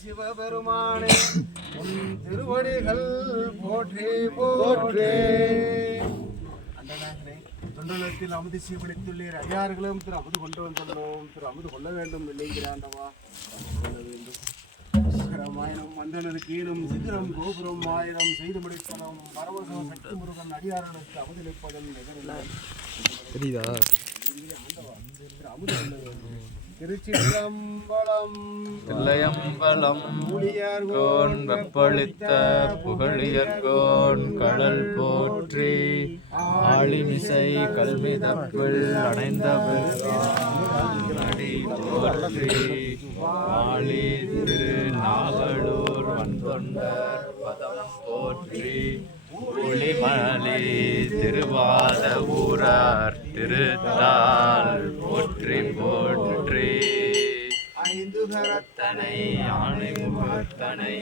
சிவபெருமானே திருவடிகள் போற்றி போற்றி. தொண்டலத்தில் அமுது சீவளித்துள்ளீர் ஐயார்களும் திரு அமுது கொண்டு வந்துள்ளோம். திரு அமுது கொள்ள வேண்டும் இல்லைங்கிறாண்டவா கொள்ள வேண்டும். ராமாயணம் மந்தனது கீழும் சித்திரம் கோபுரம் ஆயிரம் செய்து முடிப்பதும் பரவசம் சக்தி முருகன் அடியார்களுக்கு அமுதளிப்பதும் நிகழ்ந்த அமுது கொள்ள வேண்டும். திருச்சிற்றம்பலம் கோன் வெப்பளித்த புகழியர்கோன் கடல் போற்றி ஆளிமிசை கல்மிதப்பில் அடைந்த அடி போற்றி ஆளி திரு நாவலூர் வந்தொண்டர் பதம் போற்றி ஒளிமலி திருவாத ஊரார் திருத்தால் போற்றி போற்றி ஐந்து கரத்தனை யானை முகத்தனை